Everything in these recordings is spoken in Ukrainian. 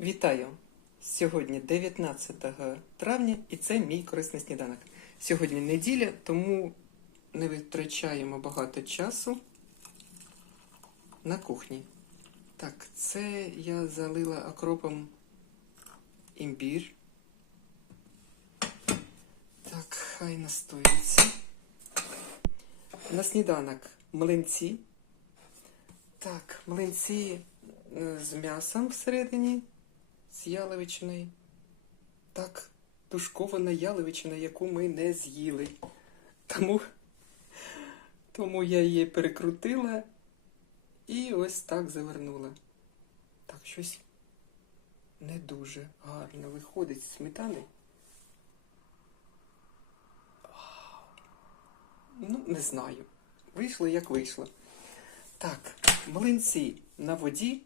Вітаю! Сьогодні 19 травня і це мій корисний сніданок. Сьогодні неділя, тому не витрачаємо багато часу на кухні. Так, це я залила окропом імбір. Так, хай настоїться. На сніданок млинці. Так, млинці е, з м'ясом всередині, з яловичиною. Так, тушкована яловичина, яку ми не з'їли. Тому, тому я її перекрутила і ось так завернула. Так, щось не дуже гарно виходить з сметани. Ну, не знаю. Вийшло як вийшло. Так, млинці на воді.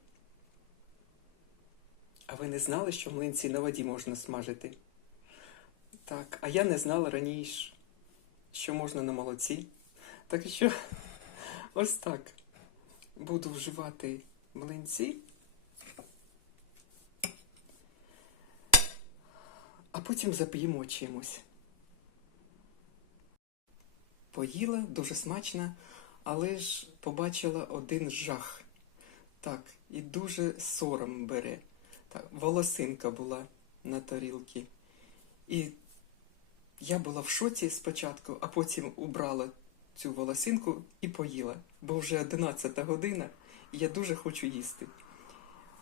А ви не знали, що млинці на воді можна смажити? Так, а я не знала раніше, що можна на молоці. Так що ось так. Буду вживати млинці. А потім зап'ємо чимось. Поїла дуже смачно, але ж побачила один жах. Так, і дуже сором бере. Волосинка була на тарілці. І я була в шоці спочатку, а потім убрала цю волосинку і поїла. Бо вже 11 година, і я дуже хочу їсти.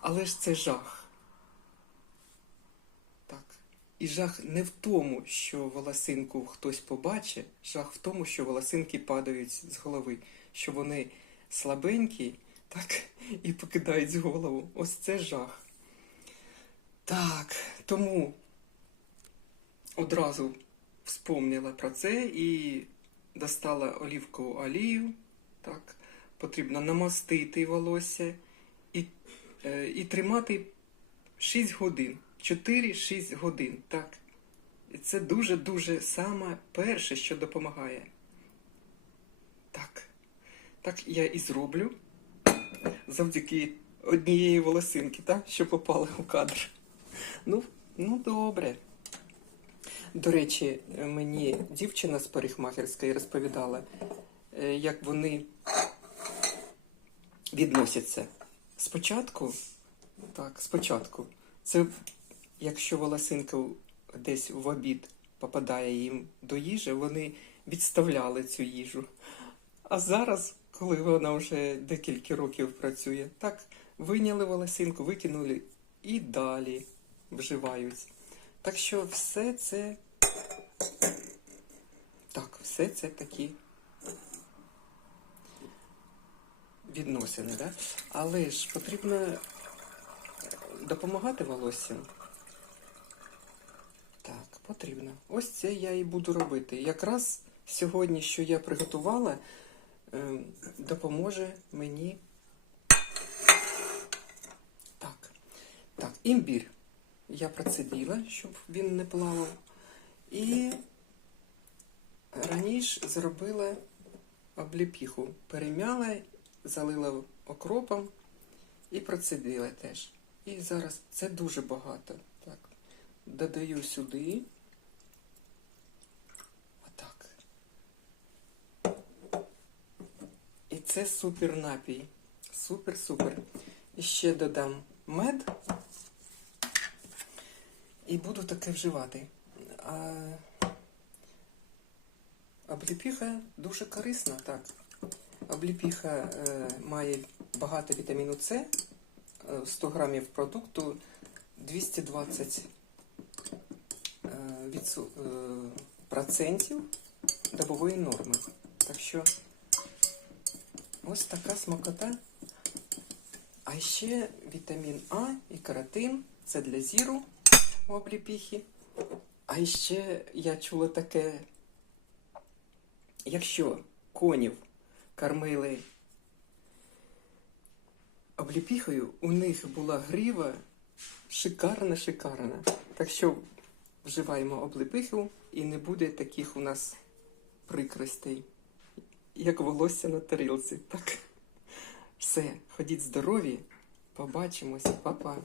Але ж це жах. Так. І жах не в тому, що волосинку хтось побачить, жах в тому, що волосинки падають з голови, що вони слабенькі, так, і покидають голову. Ось це жах. Так, тому одразу вспомнила про це і достала олівкову олію. Так, потрібно намастити волосся і, е, і тримати 6 годин. 4-6 годин, так. І це дуже-дуже саме перше, що допомагає. Так. Так я і зроблю завдяки однієї волосинки, так, що попала у кадр. Ну, ну добре. До речі, мені дівчина з парикмахерської розповідала, е, як вони відносяться. Спочатку, так, спочатку, це якщо волосинка десь в обід попадає їм до їжі, вони відставляли цю їжу. А зараз, коли вона вже декілька років працює, так, виняли волосинку, викинули і далі вживають. Так що все це. Так, все це такі відносини, да? Але ж потрібно допомагати волоссям. Так, потрібно. Ось це я і буду робити. Якраз сьогодні, що я приготувала, е, допоможе мені. Так. Так, імбір. Я процедила, щоб він не плавав. І раніше зробила обліпіху. Перемяла, залила окропом і процедила теж. І зараз це дуже багато. Так. Додаю сюди. Отак. І це супер напій. Супер-супер. І ще додам мед. І буду таке вживати. А... Обліпіха дуже корисна, так. Обліпіха е, має багато вітаміну С. Е, 100 грамів продукту 220 е, е, процентів добової норми. Так що ось така смакота. А ще вітамін А і каротин це для зіру у обліпіхи. А ще я чула таке, якщо конів кормили обліпіхою, у них була грива шикарна, шикарна. Так що вживаємо обліпиху і не буде таких у нас прикростей, як волосся на тарілці. Так, все, ходіть здорові, побачимося, па-па.